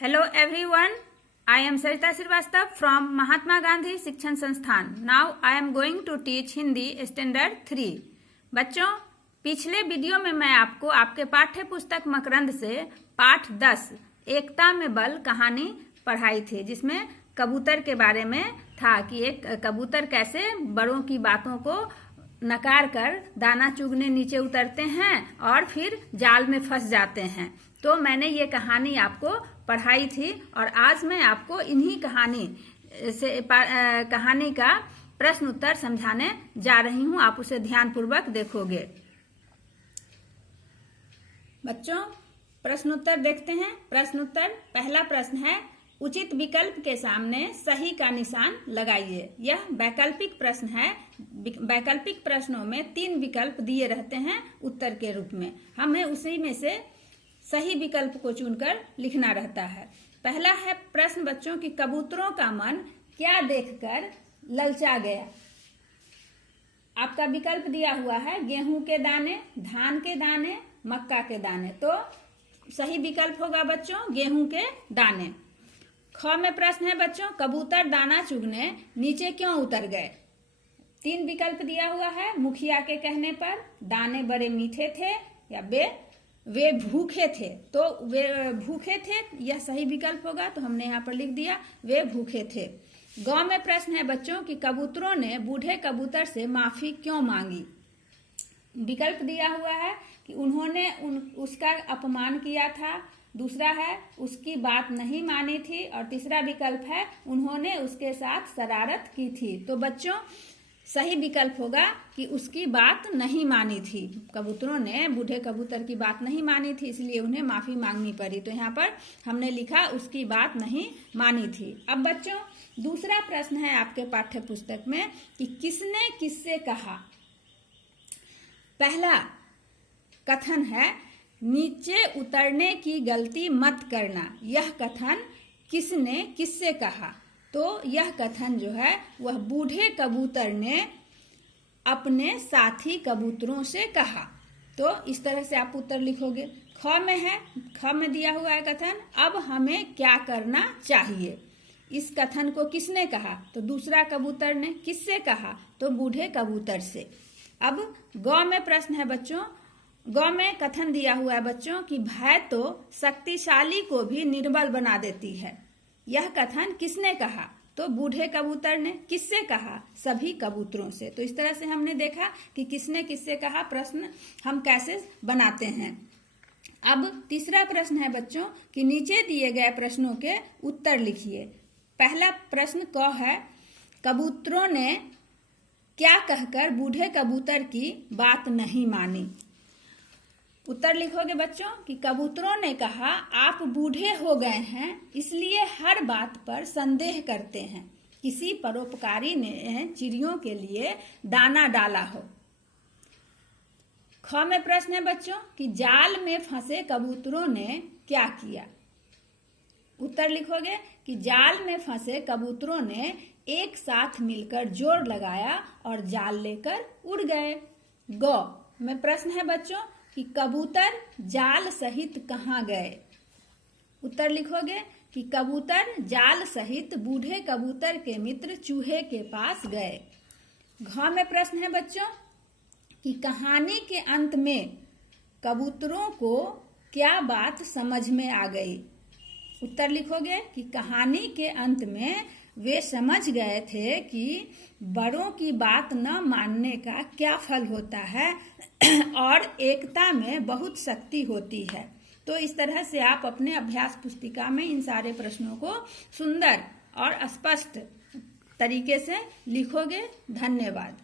Hello everyone, I am Sarita Srivastava from Mahatma Gandhi शिक्षण संस्थान. Now I am going to teach Hindi Standard 3. बच्चों, पिछले video में मैं आपको आपके पाठ्य पुस्तक मकरंद से पाठ 10 एकता में बल कहानी पढ़ाई थी, जिसमें कबूतर के बारे में था कि एक कबूतर कैसे बड़ों की बातों को नकार कर दाना चुगने नीचे उतरते हैं और फिर जाल में फंस जाते हैं. तो मैंने ये कहानी आपको पढ़ाई थी और आज मैं आपको इन्हीं कहानी का प्रश्न उत्तर समझाने जा रही हूँ. आप उसे ध्यानपूर्वक देखोगे. बच्चों, प्रश्न उत्तर देखते हैं. प्रश्न उत्तर, पहला प्रश्न है, उचित विकल्प के सामने सही का निशान लगाइए. यह वैकल्पिक प्रश्न है. वैकल्पिक प्रश्नों में 3 विकल्प दिए रहते हैं उत्तर के रूप में. हमें उसी में से सही विकल्प को चुनकर लिखना रहता है. पहला है प्रश्न बच्चों कि कबूतरों का मन क्या देखकर ललचा गया. आपका विकल्प दिया हुआ है गेहूं के दाने, धान के दाने, मक्का के दाने. तो सही विकल्प होगा बच्चों गेहूं के दाने. ख में प्रश्न है बच्चों, कबूतर दाना चुगने नीचे क्यों उतर गए. 3 विकल्प दिया हुआ है. मुखिया के कहने पर, दाने बड़े मीठे थे, या वे भूखे थे. तो वे भूखे थे, यह सही विकल्प होगा. तो हमने यहाँ पर लिख दिया वे भूखे थे. ग में प्रश्न है बच्चों कि कबूतरों ने बूढ़े कबूतर से माफी क्यों मांगी. विकल्प दिया हुआ है कि उन्होंने उसका अपमान किया था, दूसरा है उसकी बात नहीं मानी थी, और तीसरा विकल्प है उन्होंने उसके साथ शरारत की थी. तो बच्चों सही विकल्प होगा कि उसकी बात नहीं मानी थी. कबूतरों ने बूढ़े कबूतर की बात नहीं मानी थी, इसलिए उन्हें माफी मांगनी पड़ी. तो यहाँ पर हमने लिखा उसकी बात नहीं मानी थी. अब बच्चों दूसरा प्रश्न है आपके पाठ्य पुस्तक में कि किसने किससे कहा. पहला कथन है नीचे उतरने की गलती मत करना. यह कथन किसने किससे कहा. तो यह कथन जो है वह बूढ़े कबूतर ने अपने साथी कबूतरों से कहा. तो इस तरह से आप उत्तर लिखोगे. ख में है, ख में दिया हुआ है कथन, अब हमें क्या करना चाहिए. इस कथन को किसने कहा. तो दूसरा कबूतर ने. किससे कहा. तो बूढ़े कबूतर से. अब ग में प्रश्न है बच्चों, ग में कथन दिया हुआ है बच्चों कि भय तो शक्तिशाली को भी निर्बल बना देती है. यह कथन किसने कहा. तो बूढ़े कबूतर ने. किससे कहा. सभी कबूतरों से. तो इस तरह से हमने देखा कि किसने किससे कहा प्रश्न हम कैसे बनाते हैं. अब तीसरा प्रश्न है बच्चों कि नीचे दिए गए प्रश्नों के उत्तर लिखिए. पहला प्रश्न क है, कबूतरों ने क्या कहकर बूढ़े कबूतर की बात नहीं मानी. उत्तर लिखोगे बच्चों कि कबूतरों ने कहा आप बूढ़े हो गए हैं, इसलिए हर बात पर संदेह करते हैं. किसी परोपकारी ने चिड़ियों के लिए दाना डाला हो. ख में प्रश्न है बच्चों कि जाल में फंसे कबूतरों ने क्या किया. उत्तर लिखोगे कि जाल में फंसे कबूतरों ने एक साथ मिलकर जोर लगाया और जाल लेकर उड़ गए. ग में प्रश्न है बच्चों कि कबूतर जाल सहित कहाँ गए. उत्तर लिखोगे कि कबूतर जाल सहित बूढ़े कबूतर के मित्र चूहे के पास गए. घ में प्रश्न है बच्चों कि कहानी के अंत में कबूतरों को क्या बात समझ में आ गई. उत्तर लिखोगे कि कहानी के अंत में वे समझ गए थे कि बड़ों की बात न मानने का क्या फल होता है और एकता में बहुत शक्ति होती है. तो इस तरह से आप अपने अभ्यास पुस्तिका में इन सारे प्रश्नों को सुंदर और स्पष्ट तरीके से लिखोगे. धन्यवाद.